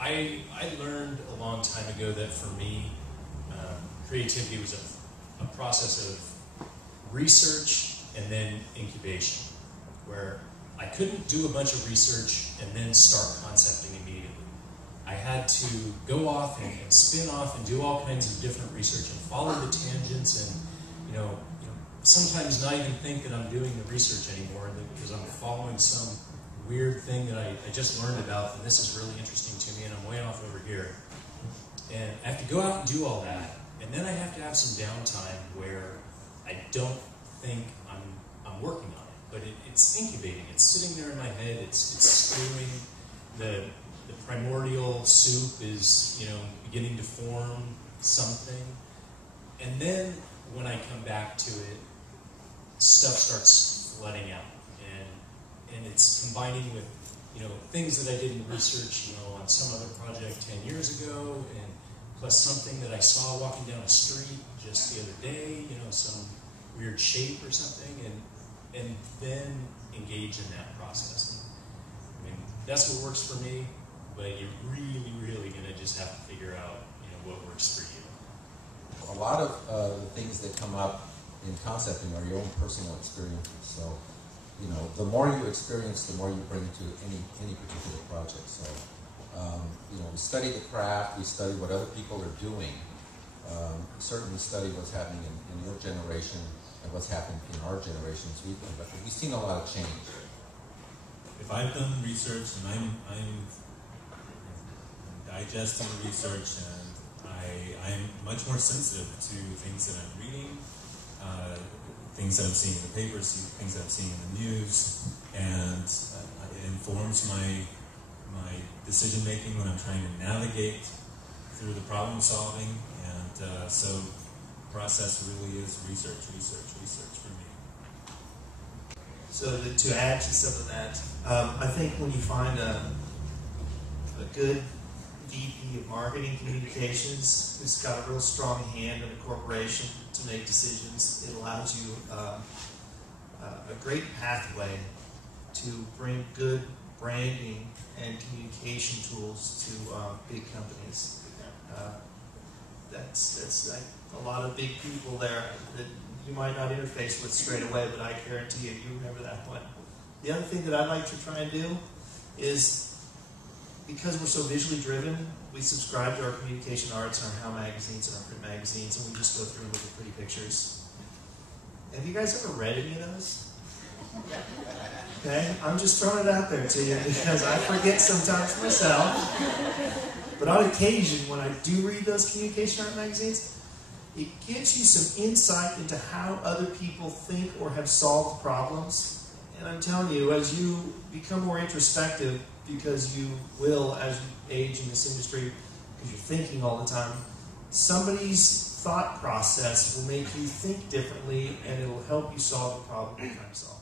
I learned a long time ago that for me, creativity was a process of research and then incubation, where I couldn't do a bunch of research and then start concepting immediately. I had to go off and spin off and do all kinds of different research and follow the tangents and, sometimes not even think that I'm doing the research anymore because I'm following some weird thing that I just learned about, and this is really interesting to me, and I'm way off over here. And I have to go out and do all that, and then I have to have some downtime where I don't think I'm working on it, but it's incubating. It's sitting there in my head. It's stewing. The primordial soup is beginning to form something, and then when I come back to it, stuff starts flooding out, and it's combining with things that I didn't research on some other project 10 years ago, and plus something that I saw walking down a street just the other day, some weird shape or something, and then engage in that process. I mean, that's what works for me, but you're really, really going to just have to figure out what works for you. A lot of the things that come up in concepting are your own personal experiences. So, the more you experience, the more you bring to any particular project. So, we study the craft, we study what other people are doing. Certainly study what's happening in your generation and what's happening in our generation. But we've seen a lot of change. If I've done research and I'm digesting the research, and I'm much more sensitive to things that I'm reading, things that I'm seeing in the papers, things that I'm seeing in the news, and it informs my decision making when I'm trying to navigate through the problem solving, and so the process really is research for me. So to add to some of that, I think when you find a good VP of Marketing Communications who's got a real strong hand in a corporation to make decisions, it allows you a great pathway to bring good branding and communication tools to big companies. That's like a lot of big people there that you might not interface with straight away, but I guarantee you remember that one. The other thing that I'd like to try and do is, because we're so visually driven, we subscribe to our communication arts and our How magazines and our print magazines, and we just go through and look at pretty pictures. Have you guys ever read any of those? Okay, I'm just throwing it out there to you because I forget sometimes myself. But on occasion, when I do read those communication art magazines, it gives you some insight into how other people think or have solved problems. And I'm telling you, as you become more introspective, because you will as you age in this industry, because you're thinking all the time, somebody's thought process will make you think differently, and it will help you solve the problem you're trying to solve.